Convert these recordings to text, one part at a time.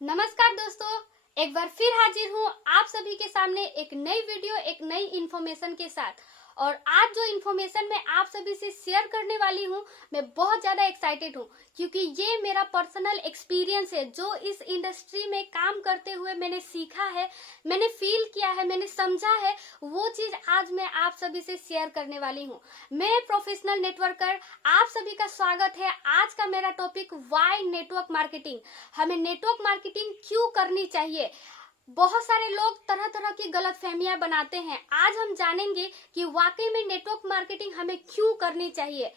नमस्कार दोस्तों, एक बार फिर हाजिर हूँ आप सभी के सामने एक नई वीडियो एक नई इन्फॉर्मेशन के साथ। और आज जो इन्फॉर्मेशन मैं आप सभी से शेयर करने वाली हूँ, मैं बहुत ज़्यादा एक्साइटेड हूँ क्योंकि ये मेरा पर्सनल एक्सपीरियंस है जो इस इंडस्ट्री में काम करते हुए मैंने सीखा है, मैंने फील किया है, मैंने समझा है। वो चीज़ आज मैं आप सभी से शेयर करने वाली हूँ। मैं प्रोफेशनल नेटवर्कर, आप सभी का स्वागत है। आज का मेरा टॉपिक वाई नेटवर्क मार्केटिंग, हमें नेटवर्क मार्केटिंग क्यों करनी चाहिए। बहुत सारे लोग तरह तरह की गलतफहमियां बनाते हैं। आज हम जानेंगे कि वाकई में नेटवर्क मार्केटिंग हमें क्यों करनी चाहिए।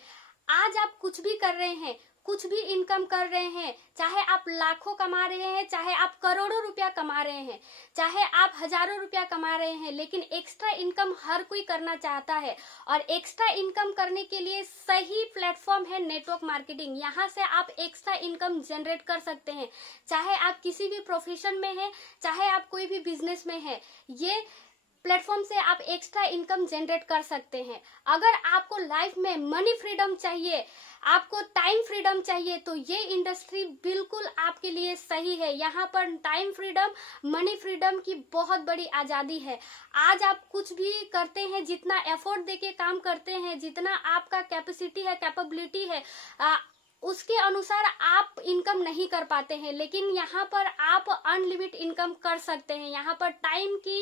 आज आप कुछ भी कर रहे हैं, कुछ भी इनकम कर रहे हैं, चाहे आप लाखों कमा रहे हैं, चाहे आप करोड़ों रुपया कमा रहे हैं, चाहे आप हजारों रुपया कमा रहे हैं, लेकिन एक्स्ट्रा इनकम हर कोई करना चाहता है। और एक्स्ट्रा इनकम करने के लिए सही प्लेटफॉर्म है नेटवर्क मार्केटिंग। यहाँ से आप एक्स्ट्रा इनकम जनरेट कर सकते हैं, चाहे आप किसी भी प्रोफेशन में हैं, चाहे आप कोई भी बिजनेस में हैं। ये प्लेटफॉर्म से आप एक्स्ट्रा इनकम जनरेट कर सकते हैं। अगर आपको लाइफ में मनी फ्रीडम चाहिए, आपको टाइम फ्रीडम चाहिए, तो ये इंडस्ट्री बिल्कुल आपके लिए सही है। यहाँ पर टाइम फ्रीडम, मनी फ्रीडम की बहुत बड़ी आज़ादी है। आज आप कुछ भी करते हैं, जितना एफर्ट देके काम करते हैं, जितना आपका कैपेसिटी है, कैपेबिलिटी है, उसके अनुसार आप इनकम नहीं कर पाते हैं। लेकिन यहाँ पर आप अनलिमिटेड इनकम कर सकते हैं। यहाँ पर टाइम की,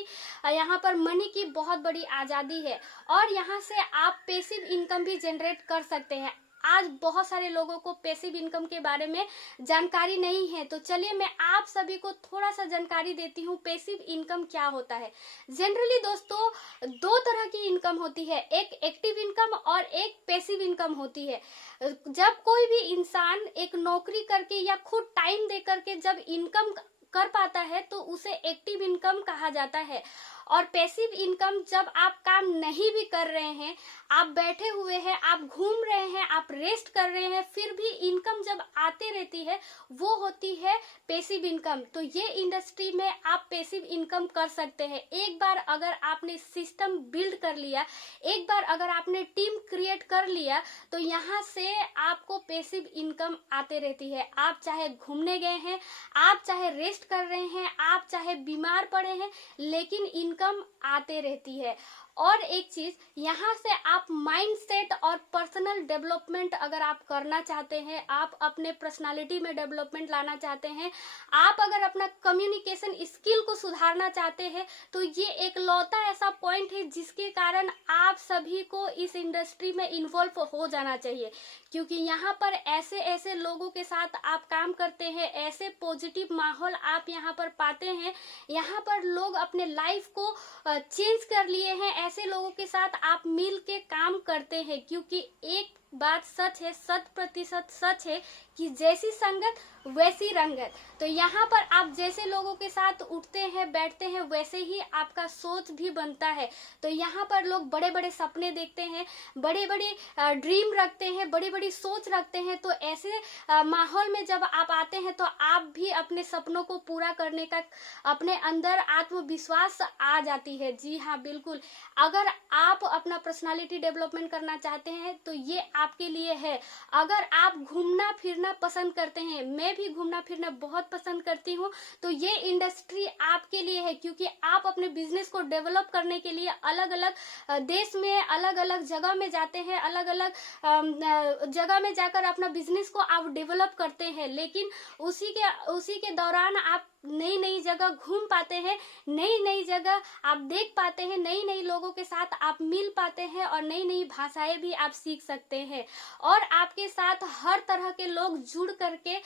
यहाँ पर मनी की बहुत बड़ी आज़ादी है और यहाँ से आप पैसिव इनकम भी जनरेट कर सकते हैं। आज बहुत सारे लोगों को पैसिव इनकम के बारे में जानकारी नहीं है, तो चलिए मैं आप सभी को थोड़ा सा जानकारी देती हूँ पैसिव इनकम क्या होता है। जनरली दोस्तों, दो तरह की इनकम होती है, एक एक्टिव इनकम और एक पैसिव इनकम होती है। जब कोई भी इंसान एक नौकरी करके या खुद टाइम दे करके जब इनकम कर पाता है तो उसे एक्टिव इनकम कहा जाता है। और पैसिव इनकम जब आप काम नहीं भी कर रहे हैं, आप बैठे हुए हैं, आप घूम रहे हैं, आप रेस्ट कर रहे हैं, फिर भी इनकम जब आते रहती है, वो होती है पैसिव इनकम। तो ये इंडस्ट्री में आप पैसिव इनकम कर सकते हैं। एक बार अगर आपने सिस्टम बिल्ड कर लिया, एक बार अगर आपने टीम क्रिएट कर लिया, तो यहाँ से आपको पैसिव इनकम आते रहती है। आप चाहे घूमने गए हैं, आप चाहे रेस्ट कर रहे हैं, आप चाहे बीमार पड़े हैं, लेकिन इनकम आते रहती है। और एक चीज, यहाँ से आप माइंडसेट और पर्सनल डेवलपमेंट अगर आप करना चाहते हैं, आप अपने पर्सनालिटी में डेवलपमेंट लाना चाहते हैं, आप अगर अपना कम्युनिकेशन स्किल को सुधारना चाहते हैं, तो ये एक लौता ऐसा पॉइंट है जिसके कारण आप सभी को इस इंडस्ट्री में इन्वॉल्व हो जाना चाहिए। क्योंकि यहाँ पर ऐसे ऐसे लोगों के साथ आप काम करते हैं, ऐसे पॉजिटिव माहौल आप यहाँ पर पाते हैं। यहाँ पर लोग अपने लाइफ को चेंज कर लिए हैं, ऐसे लोगों के साथ आप मिल के काम करते हैं। क्योंकि एक बात सच है, 100% सच है कि जैसी संगत वैसी रंगत। तो यहाँ पर आप जैसे लोगों के साथ उठते हैं, बैठते हैं, वैसे ही आपका सोच भी बनता है। तो यहाँ पर लोग बड़े बड़े सपने देखते हैं, बड़े बड़े ड्रीम रखते हैं, बड़ी बड़ी सोच रखते हैं। तो ऐसे माहौल में जब आप आते हैं तो आप भी अपने सपनों को पूरा करने का अपने अंदर आत्मविश्वास आ जाती है। जी हाँ, बिल्कुल। अगर आप अपना पर्सनालिटी डेवलपमेंट करना चाहते हैं तो ये आपके लिए है। अगर आप घूमना फिरना पसंद करते हैं, मैं भी घूमना फिरना बहुत पसंद करती हूँ, तो ये इंडस्ट्री आपके लिए है। क्योंकि आप अपने बिजनेस को डेवलप करने के लिए अलग अलग देश में, अलग अलग जगह में जाते हैं, अलग अलग जगह में जाकर अपना बिजनेस को आप डेवलप करते हैं। लेकिन उसी के दौरान आप नई नई जगह घूम पाते हैं, नई नई जगह आप देख पाते हैं, नई नई लोगों के साथ आप मिल पाते हैं और नई नई भाषाएं भी आप सीख सकते हैं। और आपके साथ हर तरह के लोग जुड़ करके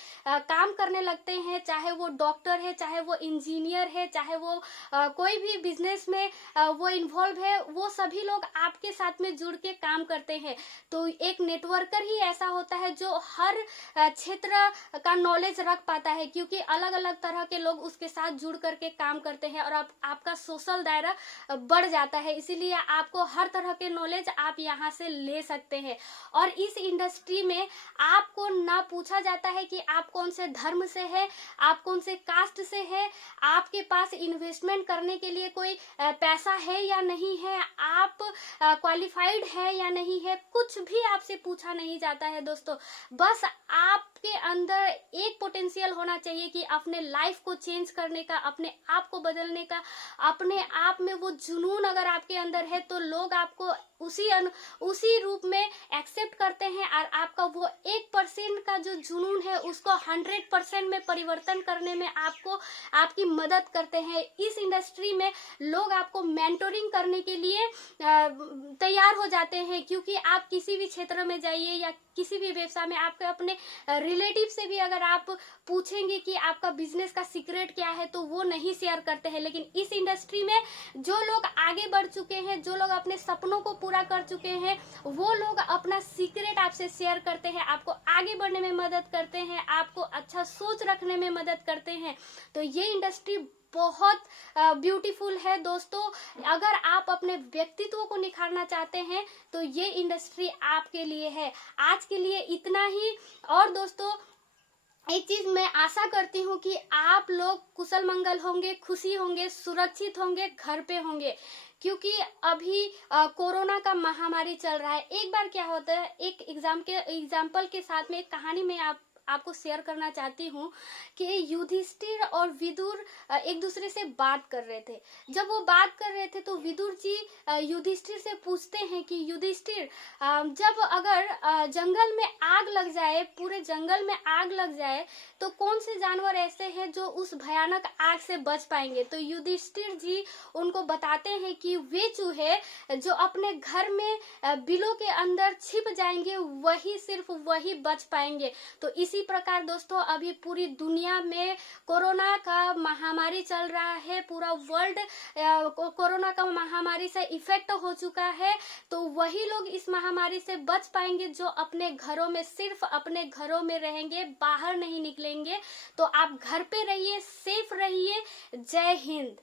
काम करने लगते हैं, चाहे वो डॉक्टर है, चाहे वो इंजीनियर है, चाहे वो कोई भी बिजनेस में वो इन्वॉल्व है, वो सभी लोग आपके साथ में जुड़ के काम करते हैं। तो एक नेटवर्कर ही ऐसा होता है जो हर क्षेत्र का नॉलेज रख पाता है, क्योंकि अलग अलग तरह के लोग उसके साथ जुड़ करके काम करते हैं और आपका सोशल दायरा बढ़ जाता है। इसीलिए आपको हर तरह के नॉलेज आप यहाँ से ले सकते हैं। और इस इंडस्ट्री में आपको ना पूछा जाता है कि आप कौन से धर्म से है, आप कौन से कास्ट से है, आपके पास इन्वेस्टमेंट करने के लिए कोई पैसा है या नहीं है, आप क्वालिफाइड है या नहीं है, कुछ भी आपसे पूछा नहीं जाता है दोस्तों। बस आप आपके अंदर एक पोटेंशियल होना चाहिए कि अपने लाइफ को चेंज करने का, अपने आप को बदलने का, अपने आप में वो जुनून अगर आपके अंदर है तो लोग आपको उसी रूप में एक्सेप्ट करते हैं और आपका वो 1% का जो जुनून है उसको 100% में परिवर्तन करने में आपकी मदद करते हैं। इस इंडस्ट्री में लोग आपको मेंटोरिंग करने के लिए तैयार हो जाते हैं, क्योंकि आप किसी भी क्षेत्र में जाइए या किसी भी व्यवसाय में आपके अपने रिलेटिव से भी अगर आप पूछेंगे कि आपका बिजनेस का सीक्रेट क्या है तो वो नहीं शेयर करते हैं। लेकिन इस इंडस्ट्री में जो लोग आगे बढ़ चुके हैं, जो लोग अपने सपनों को पूरा कर चुके हैं, वो लोग अपना सीक्रेट आपसे शेयर करते हैं, आपको आगे बढ़ने में मदद करते हैं, आपको अच्छा सोच रखने में मदद करते हैं। तो ये इंडस्ट्री बहुत ब्यूटीफुल है दोस्तों। अगर आप अपने व्यक्तित्व को निखारना चाहते हैं तो ये इंडस्ट्री आपके लिए है। आज के लिए इतना ही। और दोस्तों एक चीज मैं आशा करती हूँ कि आप लोग कुशल मंगल होंगे, खुशी होंगे, सुरक्षित होंगे, घर पे होंगे, क्योंकि अभी कोरोना का महामारी चल रहा है। एक बार क्या होता है, एक एग्जाम्पल के साथ में एक कहानी में आपको शेयर करना चाहती हूँ कि युधिष्ठिर और विदुर एक दूसरे से बात कर रहे थे। जब वो बात कर रहे थे तो विदुर जी युधिष्ठिर से पूछते हैं कि युधिष्ठिर, जब अगर जंगल में आग लग जाए, पूरे जंगल में आग लग जाए, तो कौन से जानवर ऐसे हैं जो उस भयानक आग से बच पाएंगे? तो युधिष्ठिर जी उनको बताते हैं कि वे चूहे जो अपने घर में बिलों के अंदर छिप जाएंगे, सिर्फ वही बच पाएंगे। तो इसी प्रकार दोस्तों अभी पूरी दुनिया में कोरोना का महामारी चल रहा है, पूरा वर्ल्ड कोरोना का महामारी से इफेक्ट हो चुका है। तो वही लोग इस महामारी से बच पाएंगे जो अपने घरों में, सिर्फ अपने घरों में रहेंगे, बाहर नहीं निकलेंगे। तो आप घर पे रहिए, सेफ रहिए। जय हिंद।